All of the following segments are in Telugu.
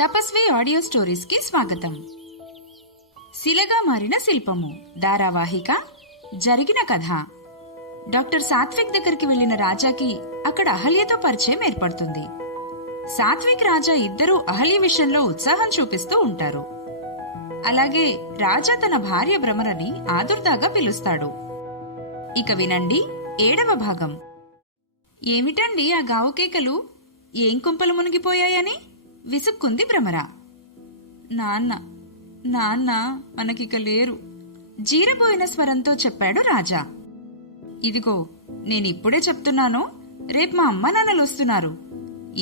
తపస్వి ఆడియో స్టోరీస్ కి స్వాగతం. శిలగా మారిన శిల్పము ధారావాహిక. జరిగిన కథ. డాక్టర్ సాత్విక్ దగ్గరికి వెళ్లిన రాజాకి అక్కడ అహల్యతో పరిచయం ఏర్పడుతుంది. సాత్విక్, రాజా ఇద్దరూ అహల్య విషయంలో ఉత్సాహం చూపిస్తూ ఉంటారు. అలాగే రాజా తన భార్య భ్రమరని ఆదుర్దాగా పిలుస్తాడు. ఇక వినండి 7వ భాగం. ఏమిటండి ఆ గావు కేకలు? ఏం కుంపలు మునిగిపోయాయని విసుక్కుంది భ్రమర. నాన్న నాన్న మనకిక లేరు, జీరబోయిన స్వరంతో చెప్పాడు రాజా. ఇదిగో నేనిప్పుడే చెప్తున్నాను, రేపు మా అమ్మ నాన్నలు వస్తున్నారు.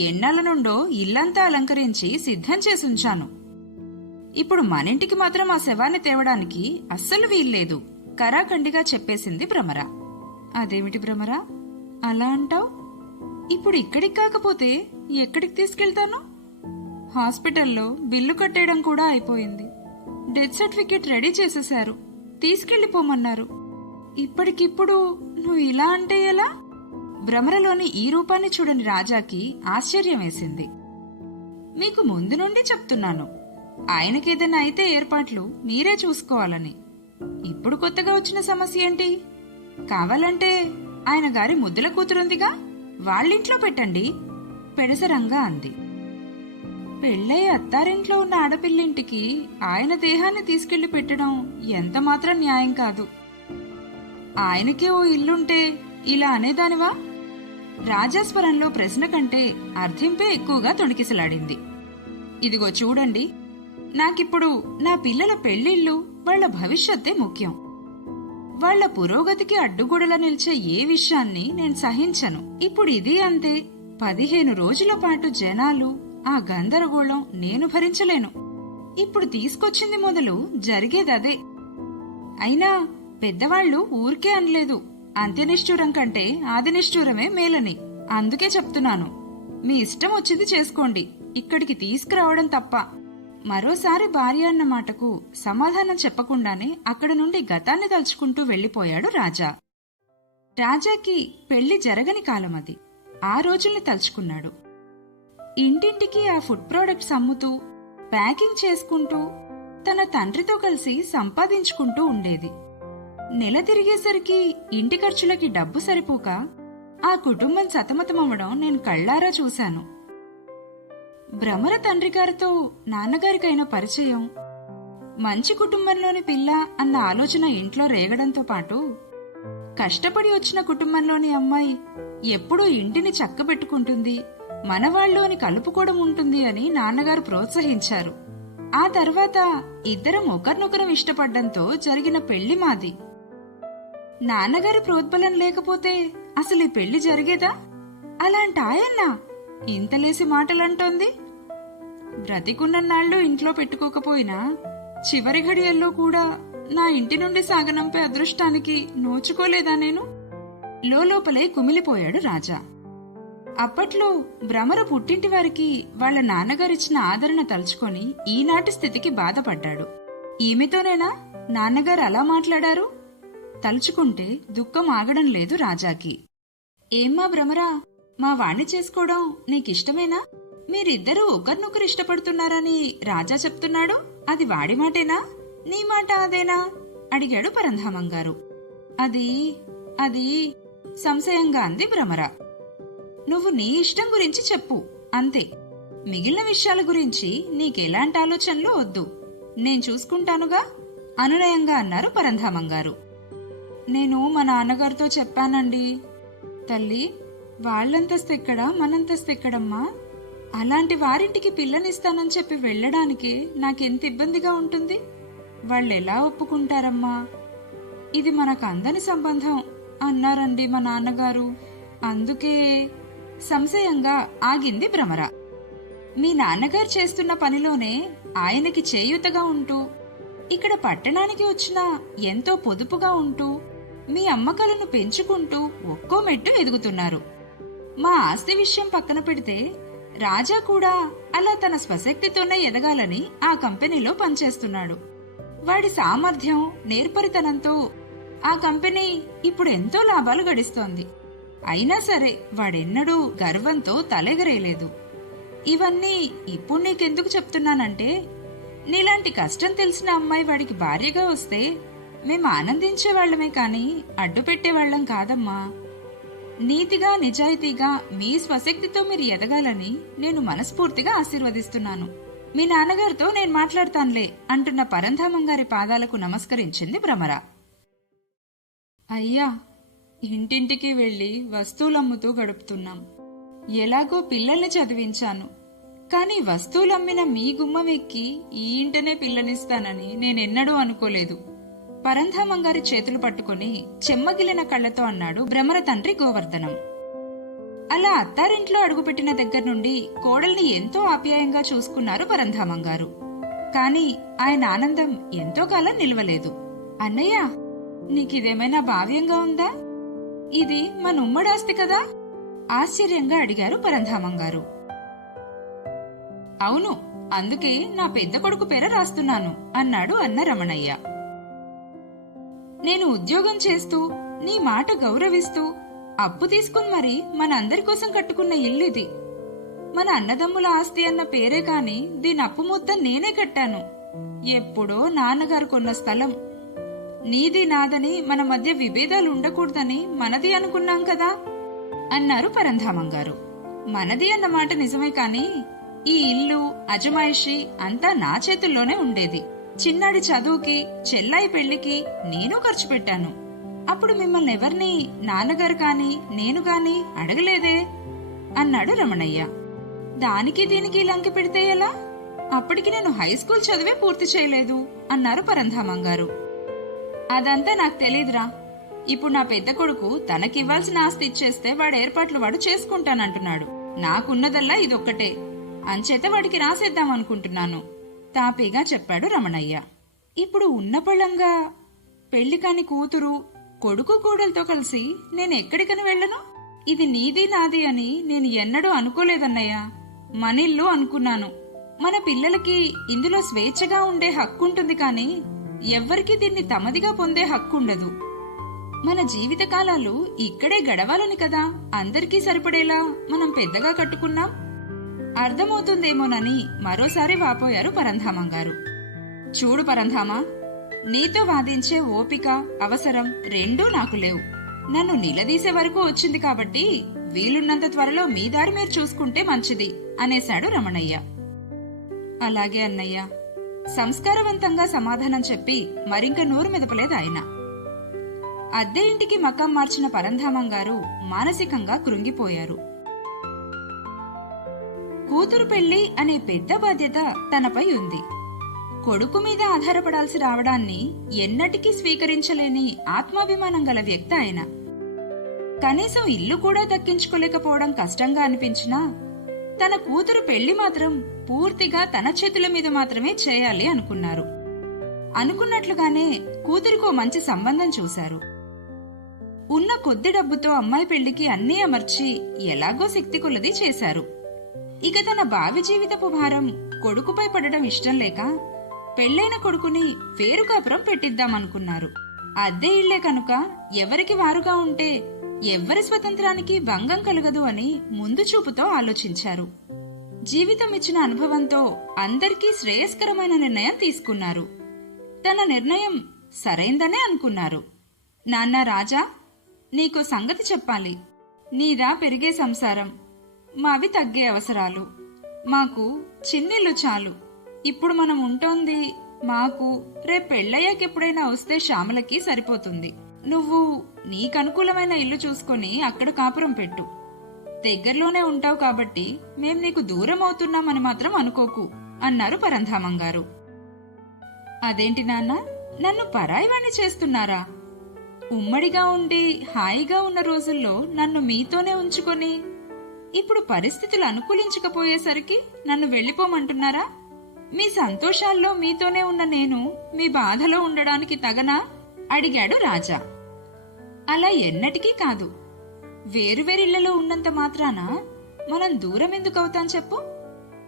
ఎన్నాళ్ళ నుండో ఇల్లంతా అలంకరించి సిద్ధం చేసుంచాను. ఇప్పుడు మనింటికి మాత్రం ఆ శవాన్ని తేవడానికి అస్సలు వీల్లేదు, కరాఖండిగా చెప్పేసింది భ్రమర. అదేమిటి భ్రమర అలా అంటావ్? ఇప్పుడు ఇక్కడికి కాకపోతే ఎక్కడికి తీసుకెళ్తాను? హాస్పిటల్లో బిల్లు కట్టేయడం కూడా అయిపోయింది. డెత్ సర్టిఫికేట్ రెడీ చేసేశారు, తీసుకెళ్లిపోమన్నారు. ఇప్పటికిప్పుడు నువ్వు ఇలా అంటే ఎలా? భ్రమరలోని ఈ రూపాన్ని చూడని రాజాకి ఆశ్చర్యం వేసింది. మీకు ముందు నుండి చెప్తున్నాను, ఆయనకేదైనా అయితే ఏర్పాట్లు మీరే చూసుకోవాలని. ఇప్పుడు కొత్తగా వచ్చిన సమస్య ఏంటి? కావాలంటే ఆయన గారి ముద్దుల కూతురుందిగా, వాళ్ళింట్లో పెట్టండి పెడసరంగా అంది. పెళ్ళై అత్తారింట్లో ఉన్న ఆడపిల్లింటికి ఆయన దేహాన్ని తీసుకెళ్లి పెట్టడం ఎంత మాత్రం న్యాయం కాదు. ఆయనకే ఓ ఇల్లుంటే ఇలా అనేదానివా? రాజాస్వరంలో ప్రశ్న కంటే అర్థింపే ఎక్కువగా తొణికిసలాడింది. ఇదిగో చూడండి, నాకిప్పుడు నా పిల్లల పెళ్లిళ్ళు, వాళ్ల భవిష్యత్తే ముఖ్యం. వాళ్ల పురోగతికి అడ్డుగోడలా నిలిచే ఏ విషయాన్ని నేను సహించను. ఇప్పుడు ఇది అంతే. 15 రోజుల పాటు జనాలు, ఆ గందరగోళం నేను భరించలేను. ఇప్పుడు తీసుకొచ్చింది మొదలు జరిగేదదే. అయినా పెద్దవాళ్లు ఊరికే అనలేదు, అంత్యనిష్ఠూరం కంటే ఆదినిష్ఠూరమే మేలని. అందుకే చెప్తున్నాను, మీ ఇష్టం వచ్చింది చేసుకోండి, ఇక్కడికి తీసుకురావడం తప్ప. మరోసారి భార్య అన్న మాటకు సమాధానం చెప్పకుండానే అక్కడ నుండి గతాన్ని తలుచుకుంటూ వెళ్లిపోయాడు రాజా. రాజాకి పెళ్లి జరగని కాలమది. ఆ రోజుల్ని తలుచుకున్నాడు. ఇంటింటికి ఆ ఫుడ్ ప్రొడక్ట్స్ అమ్ముతూ, ప్యాకింగ్ చేసుకుంటూ, తన తండ్రితో కలిసి సంపాదించుకుంటూ ఉండేది. నెల తిరిగేసరికి ఇంటి ఖర్చులకి డబ్బు సరిపోక ఆ కుటుంబం సతమతమవడం నేను కళ్లారా చూశాను. భ్రమర తండ్రిగారితో నాన్నగారికైన పరిచయం, మంచి కుటుంబంలోని పిల్ల అన్న ఆలోచన ఇంట్లో రేగడంతో పాటు, కష్టపడి వచ్చిన కుటుంబంలోని అమ్మాయి ఎప్పుడూ ఇంటిని చక్కబెట్టుకుంటుంది, మనవాళ్లు అని కలుపుకోవడం ఉంటుంది అని నాన్నగారు ప్రోత్సహించారు. ఆ తర్వాత ఇద్దరం ఒకరినొకరం ఇష్టపడ్డంతో జరిగిన పెళ్లి మాది. నాన్నగారి ప్రోద్బలం లేకపోతే అసలు ఈ పెళ్లి జరిగేదా? అలాంటి ఆయన్న ఇంతలేసి మాటలంటోంది. బ్రతికున్నన్నాళ్లు ఇంట్లో పెట్టుకోకపోయినా చివరి ఘడియల్లో కూడా నా ఇంటి నుండి సాగనంపే అదృష్టానికి నోచుకోలేదా నేను? లోపలే కుమిలిపోయాడు రాజా. అప్పట్లో భ్రమర పుట్టింటి వారికి వాళ్ల నాన్నగారిచ్చిన ఆదరణ తలుచుకొని ఈనాటి స్థితికి బాధపడ్డాడు. ఈమెతోనేనా నాన్నగారు అలా మాట్లాడారు? తలుచుకుంటే దుఃఖం ఆగడం లేదు రాజాకి. ఏమ్మా భ్రమరా, మా వాణ్ణి చేసుకోవడం నీకిష్టమేనా? మీరిద్దరూ ఒకరినొకరు ఇష్టపడుతున్నారని రాజా చెప్తున్నాడు, అది వాడి మాటేనా, నీ మాట అదేనా? అడిగాడు పరంధామంగారు. అది అది సంశయంగా అంది భ్రమర. నువ్వు నీ ఇష్టం గురించి చెప్పు అంతే, మిగిలిన విషయాల గురించి నీకెలాంటి ఆలోచనలు వద్దు, నేను చూసుకుంటానుగా అనునయంగా అన్నారు పరంధామంగారు. నేను మా నాన్నగారితో చెప్పానండి. తల్లి, వాళ్లంతస్తెక్కడా మనంతస్తెక్కడమ్మా? అలాంటి వారింటికి పిల్లనిస్తానని చెప్పి వెళ్లడానికి నాకెంత ఇబ్బందిగా ఉంటుంది. వాళ్ళెలా ఒప్పుకుంటారమ్మా? ఇది మనకు అందని సంబంధం అన్నారండి మా నాన్నగారు. అందుకే సంశయంగా ఆగింది భ్రమర. మీ నాన్నగారు చేస్తున్న పనిలోనే ఆయనకి చేయూతగా ఉంటూ, ఇక్కడ పట్టణానికి వచ్చినా ఎంతో పొదుపుగా ఉంటూ, మీ అమ్మకాలను పెంచుకుంటూ ఒక్కో మెట్టు ఎదుగుతున్నారు. మా ఆస్తి విషయం పక్కన పెడితే రాజా కూడా అలా తన స్వశక్తితోనే ఎదగాలని ఆ కంపెనీలో పనిచేస్తున్నాడు. వాడి సామర్థ్యం, నేర్పరితనంతో ఆ కంపెనీ ఇప్పుడు ఎంతో లాభాలు గడిస్తోంది. అయినా సరే వాడెన్నడూ గర్వంతో తలెగరేయలేదు. ఇవన్నీ ఇప్పుడు నీకెందుకు చెప్తున్నానంటే, నీలాంటి కష్టం తెలిసిన అమ్మాయి వాడికి భార్యగా వస్తే మేం ఆనందించేవాళ్లమే కాని అడ్డు పెట్టేవాళ్లం కాదమ్మా. నీతిగా నిజాయితీగా మీ స్వశక్తితో మీరు ఎదగాలని నేను మనస్ఫూర్తిగా ఆశీర్వదిస్తున్నాను. మీ నాన్నగారితో నేను మాట్లాడతానులే అంటున్న పరంధామం గారి పాదాలకు నమస్కరించింది భ్రమర. అయ్యా, ఇంటింటికి వెళ్లి వస్తువులమ్ముతూ గడుపుతున్నాం. ఎలాగో పిల్లల్ని చదివించాను. కాని వస్తువులమ్మిన మీ గుమ్మం ఎక్కి ఈ ఇంటనే పిల్లనిస్తానని నేనెన్నడూ అనుకోలేదు. పరంధామం గారి చేతులు పట్టుకుని చెమ్మగిలిన కళ్లతో అన్నాడు భ్రమర తండ్రి గోవర్ధనం. అలా అత్తారింట్లో అడుగుపెట్టిన దగ్గర నుండి కోడల్ని ఎంతో ఆప్యాయంగా చూసుకున్నారు పరంధామం గారు. కాని ఆయన ఆనందం ఎంతో కాలం నిలవలేదు. అన్నయ్య, నీకిదేమైనా భావ్యంగా ఉందా? ఇది మన ఉమ్మడాస్తి కదా? ఆశ్చర్యంగా అడిగారు పరంధామం గారు. అవును, అందుకే నా పెద్ద కొడుకు పేర రాస్తున్నాను అన్నాడు అన్న రమణయ్య. నేను ఉద్యోగం చేస్తూ నీ మాట గౌరవిస్తూ అప్పు తీసుకుని మరి మన అందరి కోసం కట్టుకున్న ఇల్లిది. మన అన్నదమ్ముల ఆస్తి అన్న పేరే కాని దీని అప్పు మొత్తం నేనే కట్టాను. ఎప్పుడో నాన్నగారు కొన్న స్థలం. నీది నాదని మన మధ్య విభేదాలు ఉండకూడదని మనది అనుకున్నాం కదా అన్నారు పరంధామం గారు. మనది అన్న మాట నిజమే కాని ఈ ఇల్లు అజమాయిషి అంతా నా చేతుల్లోనే ఉండేది. చిన్నాడి చదువుకి చెల్లాయి పెళ్లికి నేను ఖర్చు పెట్టాను. అప్పుడు మిమ్మల్ని ఎవరిని నాన్నగారు కాని నేను గాని అడగలేదే అన్నాడు రమణయ్య. దానికి దీనికి లంకి పెడితే ఎలా? అప్పటికి నేను హైస్కూల్ చదివే పూర్తి చేయలేదు అన్నారు పరంధామం గారు. అదంతా నాకు తెలీదురా. ఇప్పుడు నా పెద్ద కొడుకు తనకివ్వాల్సిన ఆస్తి ఇచ్చేస్తే వాడి ఏర్పాట్లు వాడు చేసుకుంటానంటున్నాడు. నాకున్నదల్లా ఇదొక్కటే, అంచేత వాడికి రాసేద్దామనుకుంటున్నాను తాపీగా చెప్పాడు రమణయ్య. ఇప్పుడు ఉన్నపళంగా పెళ్లి కాని కూతురు కొడుకు కూడలతో కలిసి నేనెక్కడికని వెళ్లను? ఇది నీది నాది అని నేను ఎన్నడూ అనుకోలేదన్నయ్య. మనిల్లు అనుకున్నాను. మన పిల్లలకి ఇందులో స్వేచ్ఛగా ఉండే హక్కుంటుంది కాని ఎవ్వరికీ దీన్ని తమదిగా పొందే హక్కుండదు. మన జీవితకాలాలు ఇక్కడే గడవాలని కదా అందరికీ సరిపడేలా మనం పెద్దగా కట్టుకున్నాం. అర్థమవుతుందేమోనని మరోసారి వాపోయారు పరంధామం గారు. చూడు పరంధామా, నీతో వాదించే ఓపిక అవసరం రెండూ నాకు లేవు. నన్ను నిలదీసే వరకు వచ్చింది కాబట్టి వీలున్నంత త్వరలో మీ దారి మీరు చూసుకుంటే మంచిది అనేశాడు రమణయ్య. అలాగే అన్నయ్య, సంస్కారవంతంగా సమాధానం చెప్పి మరింక నోరు మెదపలేదు ఆయన. అద్దె ఇంటికి మకం మార్చిన పరంధామం గారు మానసికంగా కృంగిపోయారు. కూతురు పెళ్లి అనే పెద్ద బాధ్యత తనపై ఉంది. కొడుకు మీద ఆధారపడాల్సి రావడాన్ని ఎన్నటికీ స్వీకరించలేని ఆత్మాభిమానం గల వ్యక్తి ఆయన. కనీసం ఇల్లు కూడా దక్కించుకోలేకపోవడం కష్టంగా అనిపించినా తన కూతురు పెళ్లి మాత్రం పూర్తిగా తన చేతుల మీద మాత్రమే చేయాలి అనుకున్నారు. అనుకున్నట్లుగానే కూతురికో మంచి సంబంధం చూశారు. ఉన్న కొద్ది డబ్బుతో అమ్మాయి పెళ్లికి అన్నీ అమర్చి ఎలాగో శక్తి కొలది చేశారు. ఇక తన భావి జీవితపు భారం కొడుకుపై పడడం ఇష్టం లేక పెళ్లైన కొడుకుని వేరు కాపురం పెట్టిద్దామనుకున్నారు. అద్దె ఇళ్లే కనుక ఎవరికి వారుగా ఉంటే ఎవ్వరి స్వతంత్రానికి భంగం కలగదు అని ముందు చూపుతో ఆలోచించారు. జీవితం ఇచ్చిన అనుభవంతో అందరికీ శ్రేయస్కరమైన నిర్ణయం తీసుకున్నారు. తన నిర్ణయం సరైందనే అనుకున్నారు. నాన్న రాజా, నీకో సంగతి చెప్పాలి. నీదా పెరిగే సంసారం, మావి తగ్గే అవసరాలు. మాకు చిన్నిల్లు చాలు. ఇప్పుడు మనం ఉంటోంది మాకు రేపు పెళ్ళయ్యాకెప్పుడైనా వస్తే శ్యామలకి సరిపోతుంది. నువ్వు నీకనుకూలమైన ఇల్లు చూసుకుని అక్కడ కాపురం పెట్టు. దగ్గరలోనే ఉంటావు కాబట్టి మేం నీకు దూరం అవుతున్నామని మాత్రం అనుకోకు అన్నారు పరంధామం గారు. అదేంటి నాన్న, నన్ను పరాయివాణ్ణి చేస్తున్నారా? ఉమ్మడిగా ఉండి హాయిగా ఉన్న రోజుల్లో నన్ను మీతోనే ఉంచుకొని ఇప్పుడు పరిస్థితులు అనుకూలించకపోయేసరికి నన్ను వెళ్లిపోమంటున్నారా? మీ సంతోషాల్లో మీతోనే ఉన్న నేను మీ బాధలో ఉండడానికి తగనా? అడిగాడు రాజా. అలా ఎన్నటికీ కాదు. వేరువేరిళ్లలో ఉన్నంత మాత్రాన మనం దూరం ఎందుకవుతాం చెప్పు?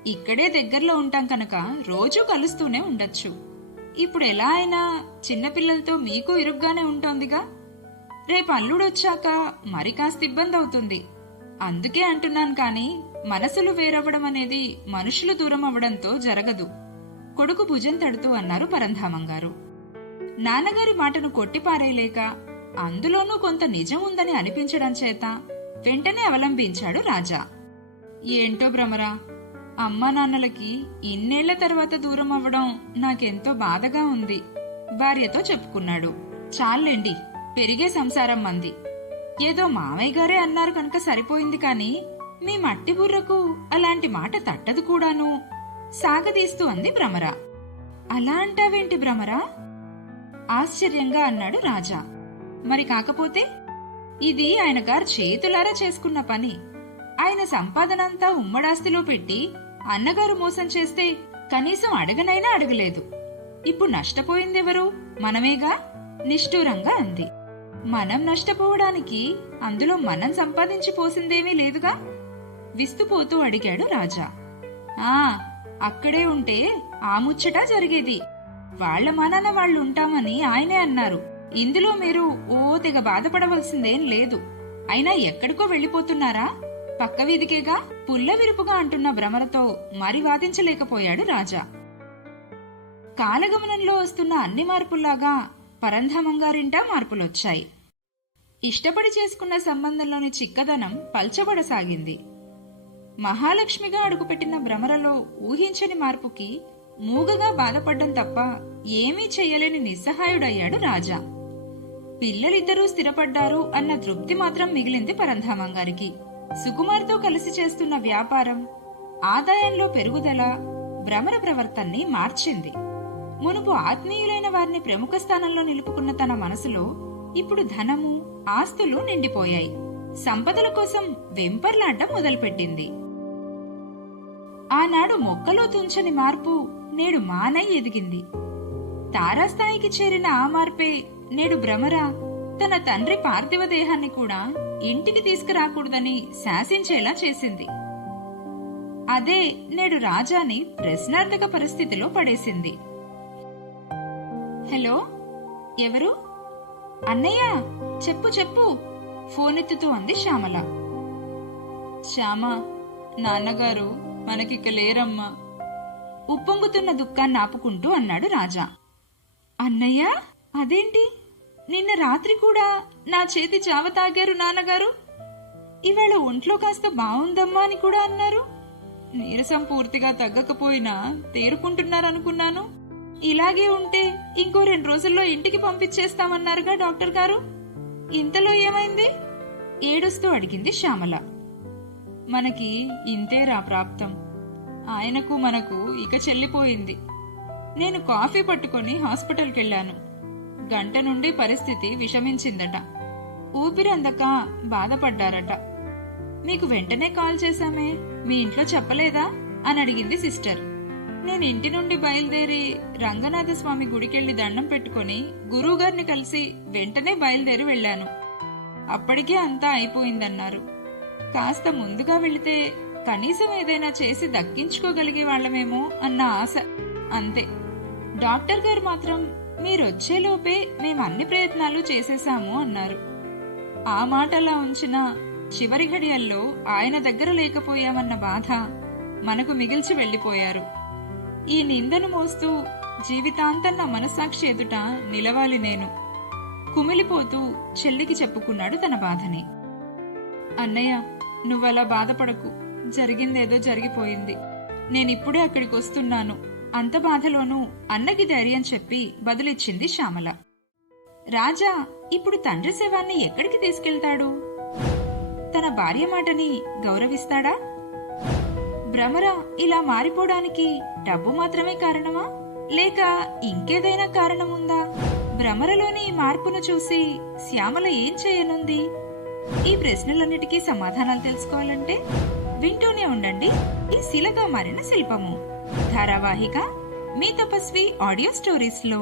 ఇక్కడే దగ్గరలో ఉంటాం కనుక రోజూ కలుస్తూనే ఉండొచ్చు. ఇప్పుడు ఎలా అయినా చిన్నపిల్లలతో మీకు ఇరుగ్గానే ఉంటోందిగా. రేపు అల్లుడొచ్చాక మరి కాస్త ఇబ్బంది అవుతుంది. అందుకే అంటున్నాను కాని మనసులు వేరవ్వడం అనేది మనుషులు దూరం అవ్వడంతో జరగదు. కొడుకు భుజం తడుతూ అన్నారు పరంధామంగారు. నాన్నగారి మాటను కొట్టిపారేయలేక, అందులోనూ కొంత నిజం ఉందని అనిపించడం చేత వెంటనే అవలంబించాడు రాజా. ఏంటో భ్రమరా, అమ్మా నాన్నలకి ఇన్నేళ్ల తర్వాత దూరం అవ్వడం నాకెంతో బాధగా ఉంది భార్యతో చెప్పుకున్నాడు. చాలండి, పెరిగే సంసారం మంది. ఏదో మామయ్య గారే అన్నారు కనుక సరిపోయింది కాని మీ మట్టి బుర్రకు అలాంటి మాట తట్టదు కూడాను సాగదీస్తూ అంది భ్రమర. అలా అంటావేంటి భ్రమరా? ఆశ్చర్యంగా అన్నాడు రాజా. మరి కాకపోతే ఇది ఆయన గారు చేతులారా చేసుకున్న పని. ఆయన సంపాదనంతా ఉమ్మడాస్తిలో పెట్టి అన్నగారు మోసం చేస్తే కనీసం అడగనైనా అడగలేదు. ఇప్పుడు నష్టపోయిందెవరు? మనమేగా, నిష్ఠూరంగా అంది. మనం నష్టపోవడానికి అందులో మనం సంపాదించి పోసిందేమీ లేదుగా విస్తుపోతూ అడిగాడు రాజా. అక్కడే ఉంటే ఆ ముచ్చటా జరిగేది. వాళ్ల మానాన వాళ్లుంటామని ఆయనే అన్నారు. ఇందులో మీరు తెగ బాధపడవలసిందేం లేదు. అయినా ఎక్కడికో వెళ్లిపోతున్నారా? పక్క వీధికేగా పుల్ల విరుపుగా అంటున్న భ్రమరతో మరి వాదించలేకపోయాడు రాజా. కాలగమనంలో వస్తున్న అన్ని మార్పుల్లాగా పరంధామంగారింటా మార్పులొచ్చాయి. ఇష్టపడి చేసుకున్న సంబంధంలోని చిక్కదనం పల్చబడసాగింది. మహాలక్ష్మిగా అడుగుపెట్టిన భ్రమరలో ఊహించని మార్పుకి మూగగా బాధపడ్డం తప్ప ఏమీ చెయ్యలేని నిస్సహాయుడయ్యాడు రాజా. పిల్లలిద్దరూ స్థిరపడ్డారు అన్న తృప్తి మాత్రం మిగిలింది పరంధామంగారికి. సుకుమార్తో కలిసి చేస్తున్న వ్యాపారం, ఆదాయంలో పెరుగుదల భ్రమర ప్రవర్తన్ని మార్చింది. మునుపు ఆత్మీయులైన వారిని ప్రముఖ స్థానంలో నిలుపుకున్న తన మనసులో ఇప్పుడు ధనము, ఆస్తులు నిండిపోయాయి. సంపదల కోసం వెంపర్లాడ్డం మొదలుపెట్టింది. ఆనాడు మొక్కలో తుంచని మార్పు నేడు మానై ఎదిగింది. తారాస్థాయికి చేరిన ఆ మార్పే నేడు భ్రమర తన తండ్రి పార్థివ దేహాన్ని కూడా ఇంటికి తీసుకురాకూడదని శాసించేలా చేసింది. అదే నేడు రాజాని ప్రశ్నార్థక పరిస్థితిలో పడేసింది. హలో, ఎవరు? అన్నయ్య, చెప్పు చెప్పు ఫోనెత్తుతూ అంది శ్యామల. శ్యామ, నాన్నగారు మనకిక లేరమ్మా ఉప్పొంగుతున్న దుఃఖాన్ని ఆపుకుంటూ అన్నాడు రాజా. అన్నయ్య, అదేంటి? నిన్న రాత్రి కూడా నా చేతి చావ తాగారు నాన్నగారు. ఇవాళ ఒంట్లో కాస్త బావుందమ్మా అని కూడా అన్నారు. నీరసం పూర్తిగా తగ్గకపోయినా తేరుకుంటున్నారనుకున్నాను. ఇలాగే ఉంటే ఇంకో 2 రోజుల్లో ఇంటికి పంపించేస్తామన్నారుగా డాక్టర్ గారు. ఇంతలో ఏమైంది? ఏడుస్తూ అడిగింది శ్యామల. మనకి ఇంతేరా ప్రాప్తం. ఆయనకు మనకు ఇక చెల్లిపోయింది. నేను కాఫీ పట్టుకుని హాస్పిటల్కెళ్లాను. గంట నుండి పరిస్థితి విషమించిందట. ఊపిరి అందక బాధపడ్డారట. మీకు వెంటనే కాల్ చేశామే, మీ ఇంట్లో చెప్పలేదా అని అడిగింది సిస్టర్. నేను ఇంటి నుండి బయలుదేరి రంగనాథ స్వామి గుడికెళ్లి దండం పెట్టుకుని గురువుగారిని కలిసి వెంటనే బయలుదేరి వెళ్లాను. అప్పటికే అంతా అయిపోయిందన్నారు. కాస్త ముందుగా వెళితే కనీసం ఏదైనా చేసి దక్కించుకోగలిగే వాళ్లమేమో అన్న ఆశ, అంతే. డాక్టర్ గారు మాత్రం మీరొచ్చేలోపే మేమన్ని ప్రయత్నాలు చేసేశాము అన్నారు. ఆ మాటలా ఉంచిన చివరి ఘడియల్లో ఆయన దగ్గర లేకపోయామన్న బాధ మనకు మిగిల్చి వెళ్లిపోయారు. ఈ నిందను మోస్తూ జీవితాంతం నా మనస్సాక్షి ఎదుట నిలవాలి నేను. కుమిలిపోతూ చెల్లికి చెప్పుకున్నాడు తన బాధని. అన్నయ్య, నువ్వలా బాధపడకు. జరిగిందేదో జరిగిపోయింది. నేనిప్పుడే అక్కడికొస్తున్నాను. అంత బాధలోనూ అన్నకి ధైర్యం చెప్పి బదులిచ్చింది శ్యామల. రాజా ఇప్పుడు తండ్రి శవాన్ని ఎక్కడికి తీసుకెళ్తాడు? తన భార్య మాటని గౌరవిస్తాడా? భ్రమర ఇలా మారిపోవడానికి డబ్బు మాత్రమే కారణమా, లేక ఇంకేదైనా కారణముందా? భ్రమరలోని ఈ మార్పును చూసి శ్యామల ఏం చేయనుంది? ఈ ప్రశ్నలన్నిటికీ సమాధానాలు తెలుసుకోవాలంటే వింటూనే ఉండండి ఈ శిలగా మారిన శిల్పము ధారావాహిక మీ తపస్వి ఆడియో స్టోరీస్ లో.